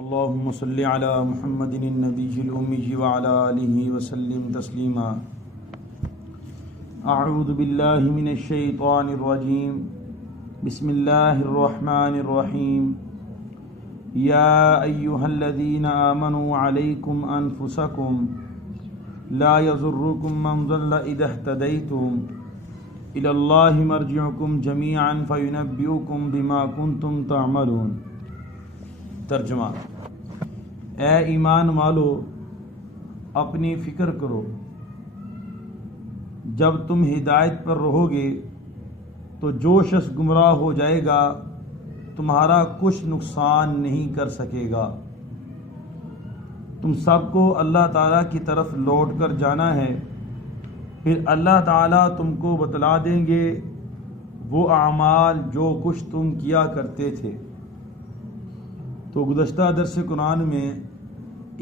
اللهم صل على محمد النبي الأمي وعلى آله وسلم تسليما. أعوذ بالله من الشيطان الرجيم. بسم الله الرحمن الرحيم. يا أيها الذين آمنوا عليكم أنفسكم لا يضركم من ضل إذا اهتديتم إلى الله مرجعكم جميعا فينبئكم بما كنتم تعملون. ترجمہ: اے ایمان والو، اپنی فکر کرو، جب تم ہدایت پر رہو گے تو جو شخص گمراہ ہو جائے گا تمہارا کچھ نقصان نہیں کر سکے گا. تم سب کو اللہ تعالیٰ کی طرف لوٹ کر جانا ہے، پھر اللہ تعالیٰ تم کو بتلا دیں گے وہ اعمال جو کچھ تم کیا کرتے تھے. تو گزشتہ درس قرآن میں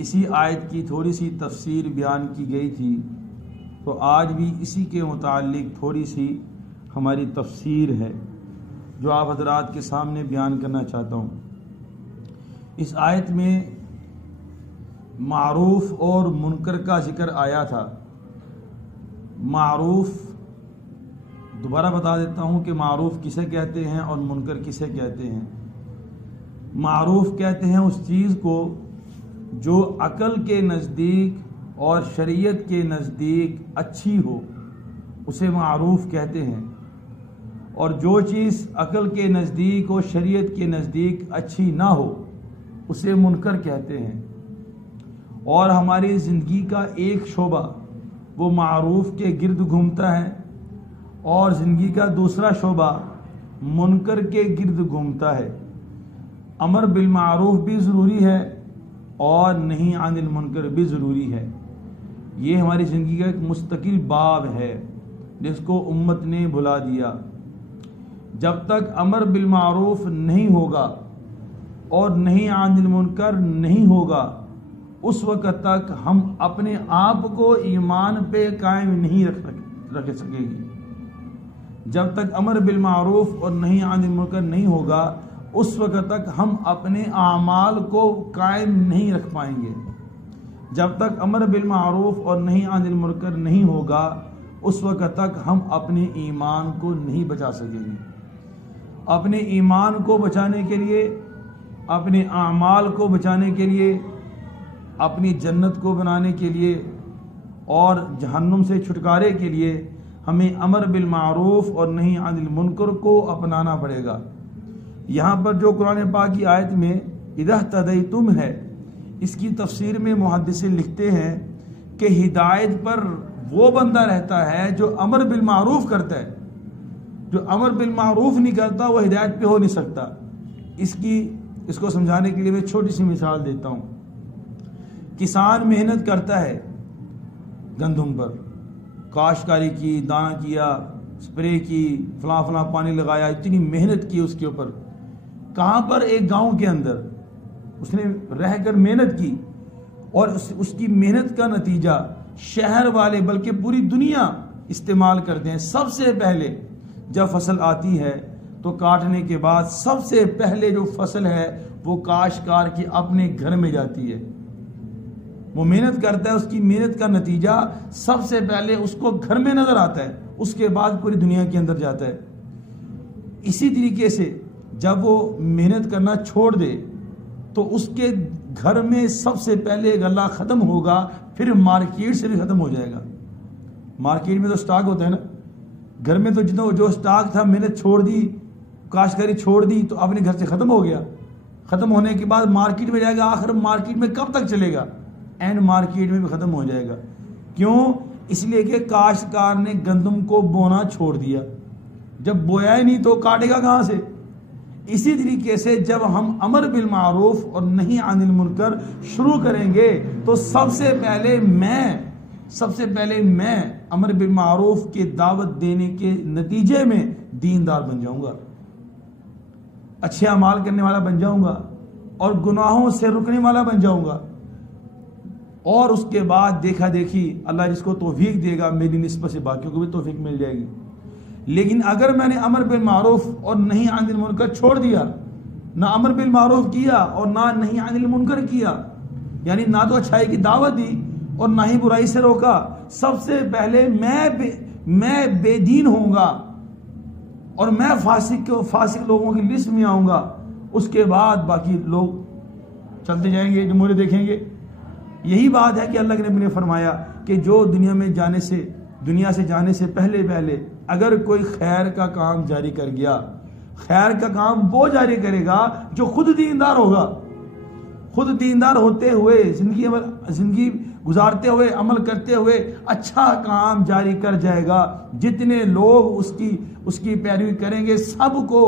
اسی آیت کی تھوڑی سی تفسیر بیان کی گئی تھی، تو آج بھی اسی کے متعلق تھوڑی سی ہماری تفسیر ہے جو آپ حضرات کے سامنے بیان کرنا چاہتا ہوں. اس آیت میں معروف اور منکر کا ذکر آیا تھا. معروف دوبارہ بتا دیتا ہوں کہ معروف کسے کہتے ہیں اور منکر کسے کہتے ہیں. معروف کہتے ہیں اس چیز کو جو عقل کے نزدیک اور شریعت کے نزدیک اچھی ہو، اسے معروف کہتے ہیں. اور جو چیز عقل کے نزدیک اور شریعت کے نزدیک اچھی نہ ہو اسے منکر کہتے ہیں. اور ہماری زندگی کا ایک شعبہ وہ معروف کے گرد گھومتا ہے اور زندگی کا دوسرا شعبہ منکر کے گرد گھومتا ہے. امر بالمعروف بھی ضروری ہے اور نہیں عن المنکر بھی ضروری ہے. یہ ہماری زندگی کا ایک مستقل باب ہے جس کو امت نے بھلا دیا. جب تک امر بالمعروف نہیں ہوگا اور نہیں عن المنکر نہیں ہوگا اس وقت تک ہم اپنے آپ کو ایمان پہ قائم نہیں رکھ سکے گی. جب تک امر بالمعروف اور نہیں عن المنکر نہیں ہوگا اس وقت تک ہم اپنے اعمال کو قائم نہیں رکھ پائیں گے. جب تک امر بالمعروف اور نہیں عن المنکر نہیں ہوگا اس وقت تک ہم اپنے ایمان کو نہیں بچا سکیں گے. اپنے ایمان کو بچانے کے لیے، اپنے اعمال کو بچانے کے لیے، اپنی جنت کو بنانے کے لیے اور جہنم سے چھٹکارے کے لیے ہمیں امر بالمعروف اور نہیں عن المنکر کو اپنانا پڑے گا. یہاں پر جو قرآن پاک کی آیت میں اذا اہتدیتم ہے، اس کی تفسیر میں محدثین لکھتے ہیں کہ ہدایت پر وہ بندہ رہتا ہے جو امر بالمعروف کرتا ہے. جو امر بالمعروف نہیں کرتا وہ ہدایت پہ ہو نہیں سکتا. اس کو سمجھانے کے لیے میں چھوٹی سی مثال دیتا ہوں. کسان محنت کرتا ہے گندم پر، کاشتکاری کی، دانہ کیا، سپرے کی، فلاں پانی لگایا، اتنی محنت کی اس کے اوپر. کہاں پر؟ ایک گاؤں کے اندر اس نے رہ کر محنت کی اور اس کی محنت کا نتیجہ شہر والے بلکہ پوری دنیا استعمال کرتے ہیں. سب سے پہلے جب فصل آتی ہے تو کاٹنے کے بعد سب سے پہلے جو فصل ہے وہ کاشتکار کی اپنے گھر میں جاتی ہے. وہ محنت کرتا ہے، اس کی محنت کا نتیجہ سب سے پہلے اس کو گھر میں نظر آتا ہے، اس کے بعد پوری دنیا کے اندر جاتا ہے. اسی طریقے سے جب وہ محنت کرنا چھوڑ دے تو اس کے گھر میں سب سے پہلے غلہ ختم ہوگا، پھر مارکیٹ سے بھی ختم ہو جائے گا. مارکیٹ میں تو سٹاک ہوتا ہے نا، گھر میں تو جتنا جو سٹاک تھا، محنت چھوڑ دی، کاشتکاری چھوڑ دی تو اپنے گھر سے ختم ہو گیا. ختم ہونے کے بعد مارکیٹ میں جائے گا. آخر مارکیٹ میں کب تک چلے گا؟ اینڈ مارکیٹ میں بھی ختم ہو جائے گا. کیوں؟ اس لیے کہ کاشتکار نے گندم کو بونا چھوڑ دیا. جب بویا ہی نہیں تو کاٹے گا کہاں سے؟ اسی طریقے سے جب ہم امر بالمعروف اور نہیں عن المنکر شروع کریں گے تو سب سے پہلے میں امر بالمعروف کی دعوت دینے کے نتیجے میں دیندار بن جاؤں گا، اچھے اعمال کرنے والا بن جاؤں گا اور گناہوں سے رکنے والا بن جاؤں گا. اور اس کے بعد دیکھا دیکھی اللہ جس کو توفیق دے گا میری نسبت سے باقیوں کو بھی توفیق مل جائے گی. لیکن اگر میں نے امر بالمعروف اور نہیں عن المنکر چھوڑ دیا، نہ امر بالمعروف کیا اور نہ نہی عن المنکر کیا، یعنی نہ تو اچھائی کی دعوت دی اور نہ ہی برائی سے روکا۔ سب سے پہلے میں بے دین ہوں گا اور میں فاسق لوگوں کی لسٹ میں آؤں گا، اس کے بعد باقی لوگ چلتے جائیں گے جو مجھے دیکھیں گے۔ یہی بات ہے کہ اللہ کے نبی نے فرمایا کہ جو دنیا سے جانے سے پہلے اگر کوئی خیر کا کام جاری کر گیا، خیر کا کام وہ جاری کرے گا جو خود دیندار ہوگا، خود دیندار ہوتے ہوئے زندگی گزارتے ہوئے عمل کرتے ہوئے اچھا کام جاری کر جائے گا، جتنے لوگ اس کی پیروی کریں گے سب کو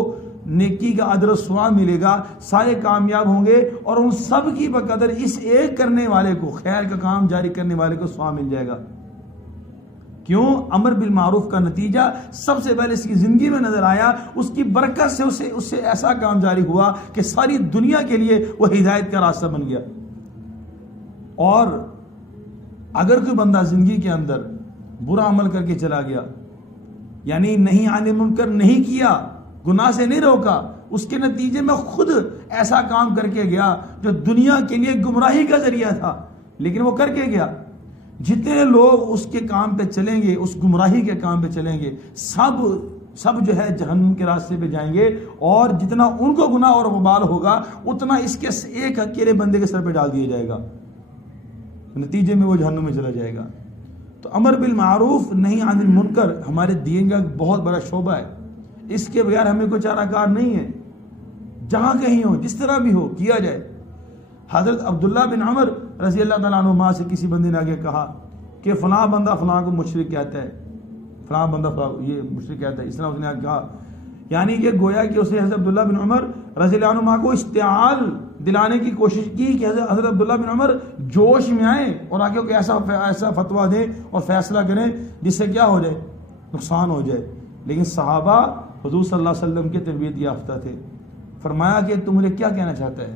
نیکی کا اجر و ثواب ملے گا، سارے کامیاب ہوں گے، اور ان سب کی بقدر اس ایک کرنے والے کو، خیر کا کام جاری کرنے والے کو ثواب مل جائے گا۔ کیوں؟ امر بالمعروف کا نتیجہ سب سے پہلے اس کی زندگی میں نظر آیا، اس کی برکت سے اس سے ایسا کام جاری ہوا کہ ساری دنیا کے لیے وہ ہدایت کا راستہ بن گیا۔ اور اگر کوئی بندہ زندگی کے اندر برا عمل کر کے چلا گیا، یعنی نہیں عن المنکر نہیں کیا، گناہ سے نہیں روکا، اس کے نتیجے میں خود ایسا کام کر کے گیا جو دنیا کے لیے گمراہی کا ذریعہ تھا، لیکن وہ کر کے گیا، جتنے لوگ اس کے کام پہ چلیں گے، اس گمراہی کے کام پہ چلیں گے، سب جو ہے جہنم کے راستے پہ جائیں گے، اور جتنا ان کو گناہ اور وبال ہوگا اتنا اس کے ایک اکیلے بندے کے سر پہ ڈال دیا جائے گا، نتیجے میں وہ جہنم میں چلا جائے گا۔ تو امر بالمعروف نہی عن المنکر ہمارے دین کا بہت بڑا شعبہ ہے، اس کے بغیر ہمیں کوئی چارہ کار نہیں ہے، جہاں کہیں ہو، جس طرح بھی ہو، کیا جائے۔ حضرت عبداللہ بن عمر رضی اللہ تعالیٰ عنہما سے کسی بندے نے آگے کہا کہ فلاں بندہ فلاں کو مشرک کہتا ہے، فلاں بندہ فلاں یہ مشرک کہتا ہے، اس طرح اس نے آگے کہا، یعنی کہ گویا کہ اس نے حضرت عبداللہ بن عمر رضی اللہ عنہما کو اشتعال دلانے کی کوشش کی کہ حضرت عبداللہ بن عمر جوش میں آئیں اور آگے کوئی ایسا فتویٰ دیں اور فیصلہ کریں جس سے کیا ہو جائے، نقصان ہو جائے۔ لیکن صحابہ حضور صلی اللہ علیہ وسلم کے تربیت یافتہ تھے، فرمایا کہ تم مجھے کیا کہنا چاہتا ہے،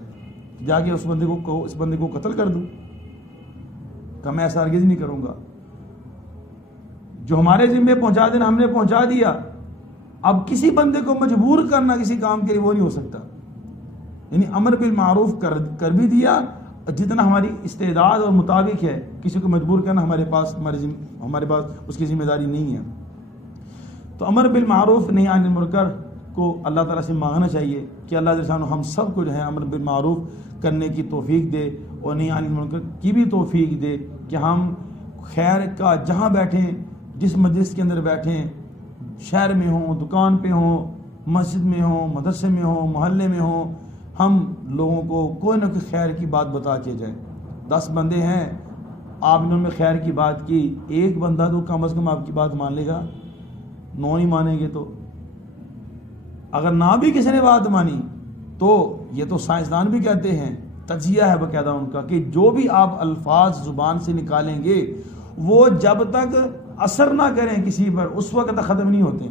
جا کے اس بندے کو قتل کر دوں؟ کہ میں ایسا ہرگز نہیں کروں گا، جو ہمارے ذمے پہنچا دینا ہم نے پہنچا دیا، اب کسی بندے کو مجبور کرنا کسی کام کے لیے وہ نہیں ہو سکتا، یعنی امر بالمعروف کر بھی دیا، جتنا ہماری استعداد اور مطابق ہے، کسی کو مجبور کرنا ہمارے پاس اس کی ذمہ داری نہیں ہے۔ تو امر بالمعروف نہی عن المنکر کو اللہ تعالیٰ سے مانگنا چاہیے کہ اللہ جل شانہ ہم سب کو جو ہے امر بالمعروف کرنے کی توفیق دے اور نہی عن المنکر کی بھی توفیق دے، کہ ہم خیر کا جہاں بیٹھیں، جس مجلس کے اندر بیٹھیں، شہر میں ہوں، دکان پہ ہوں، مسجد میں ہوں، مدرسے میں ہوں، محلے میں ہوں، ہم لوگوں کو کوئی نہ کوئی خیر کی بات بتا کے جائیں۔ 10 بندے ہیں، آپ نے ان میں خیر کی بات کی، ایک بندہ تو کم از کم آپ کی بات مان لے گا، 9 نہیں مانیں گے تو، اگر نہ بھی کسی نے بات مانی تو یہ تو سائنسدان بھی کہتے ہیں، تجزیہ ہے باقاعدہ ان کا، کہ جو بھی آپ الفاظ زبان سے نکالیں گے وہ جب تک اثر نہ کریں کسی پر اس وقت تک ختم نہیں ہوتے۔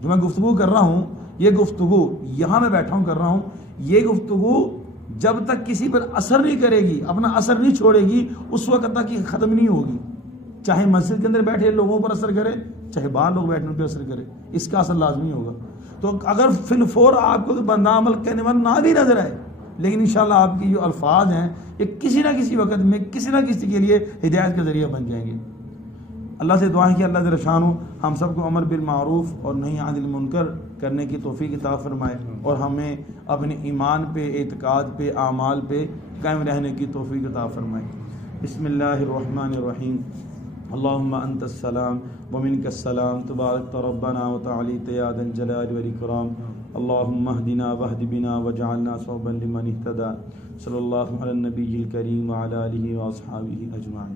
جو میں گفتگو کر رہا ہوں، یہ گفتگو یہاں میں بیٹھا ہوں کر رہا ہوں، یہ گفتگو جب تک کسی پر اثر نہیں کرے گی، اپنا اثر نہیں چھوڑے گی، اس وقت تک یہ ختم نہیں ہوگی، چاہے مسجد کے اندر بیٹھے لوگوں پر اثر کرے، چاہے باہر لوگ بیٹھنے پہ اثر کرے، اس کا اثر لازمی ہوگا۔ تو اگر فی الفور آپ کو بندہ عمل کرنے والا نہ بھی نظر آئے، لیکن انشاءاللہ آپ کی جو الفاظ ہیں یہ کسی نہ کسی وقت میں کسی نہ کسی کے لیے ہدایت کا ذریعہ بن جائیں گے۔ اللہ سے دعا ہے کہ اللہ جل شانہ ہم سب کو امر بالمعروف اور نہی عن المنکر کرنے کی توفیق عطا فرمائے، اور ہمیں اپنے ایمان پہ، اعتقاد پہ، اعمال پہ قائم رہنے کی توفیق عطا فرمائے۔ بسم اللہ الرحمن الرحیم۔ اللہم انت السلام ومنک السلام، تبارک ربنا وتعالیت یا ذا الجلال والاکرام، اللہم اہدنا واہد بنا وجعلنا صحبا لمن اہتدى، صلی اللہ علی النبی الکریم وعلی آلہ واصحابہ اجمعین۔